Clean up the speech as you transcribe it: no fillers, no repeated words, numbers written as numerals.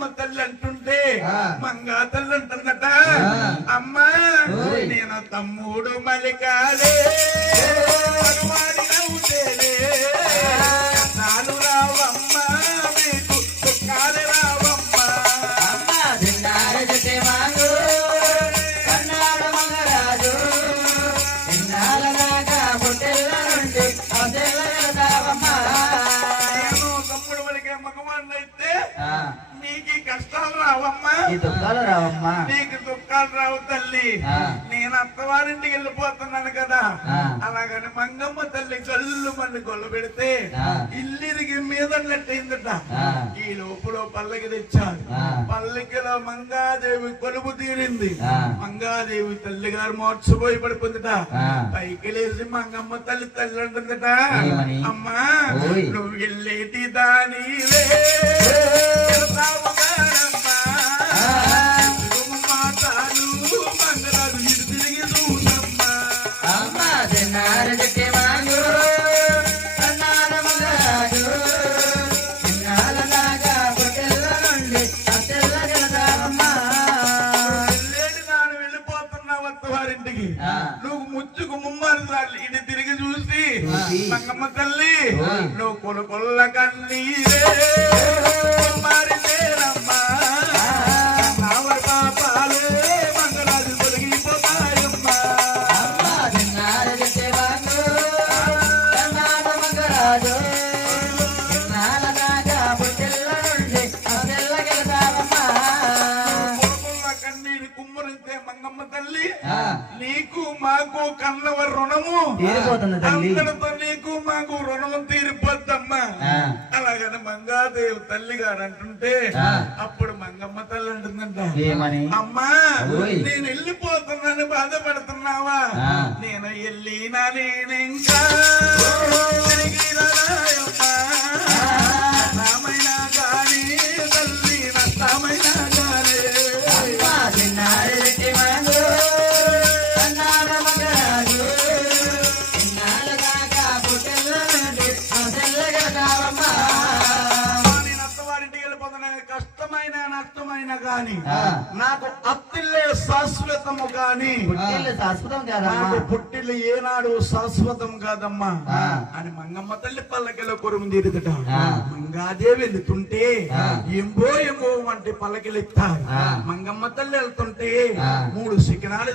మంగమ్మ తల్లి అంటుంటే మంగా తల్లి అంటుందట, అమ్మా నేను తమ్ముడు మలికాలే నాలు రావమ్మా మీకు సుఖాలు రావమ్మా. తమ్ముడు మలికే మగవాడిని అయితే నీకు కష్టాలు రావమ్మా, దుఃఖాలు రావమ్మా, నీకు దుఃఖాలు రావు తల్లి. నేను అత్తవారింటికి వెళ్ళిపోతున్నాను కదా, అలాగని మంగమ్మ తల్లి కళ్ళు మంది గొల్ల పెడితే ఇల్లిరిగి మీద నెట్టయిందట. ఈ లోపల పల్లకి తెచ్చారు. పల్లకిలో మంగాదేవి కొలుపు తీరింది. మంగాదేవి తల్లి గారు మోర్చిపోయి పడిపోయిందట. పైకి లేచి మంగమ్మ తల్లి తల్లి అంటుందట, అమ్మా నువ్వు వెళ్ళేటి దానివే నువ్వు ముచ్చుకు ముమ్మారు సార్లు ఇటు తిరిగి చూసి మంగమ్మ తల్లి నువ్వు కొడుకొల్ల కన్నీరే మారితేరమ్మా నావరి పాపాలే మంగళాలు తొలగిపోతాయమ్మా. కన్నీరు కుమ్మరితే మంగమ్మ తల్లి నీకు మాకు కన్నవ రుణము అందరితో నీకు మాకు రుణము తీరిపోద్దమ్మా. అలాగని మంగాదేవి తల్లి గారు అంటుంటే అప్పుడు మంగమ్మ తల్లి అంటుందంట, అమ్మా నేను వెళ్ళిపోతున్నాను బాధపడుతున్నావా, నేను వెళ్ళినా నేనింకా నష్టమైనా కానీ తల్లి నష్టమైనా కానీ కష్టమైన నష్టమైన గాని నాకు అత్తిల్లే శాశ్వతము గాని శాశ్వతం కాదమ్మా, పుట్టిల్లు ఏనాడు శాశ్వతం కాదమ్మా అని మంగమ్మ తల్లి పల్లకిలో కొరుము తీరుదట. మంగాదేవి వెళ్తుంటే ఎంబో ఎంబో వంటి పల్లకిలు ఇస్తారు. మంగమ్మ తల్లి వెళ్తుంటే 3 శిఖరాలు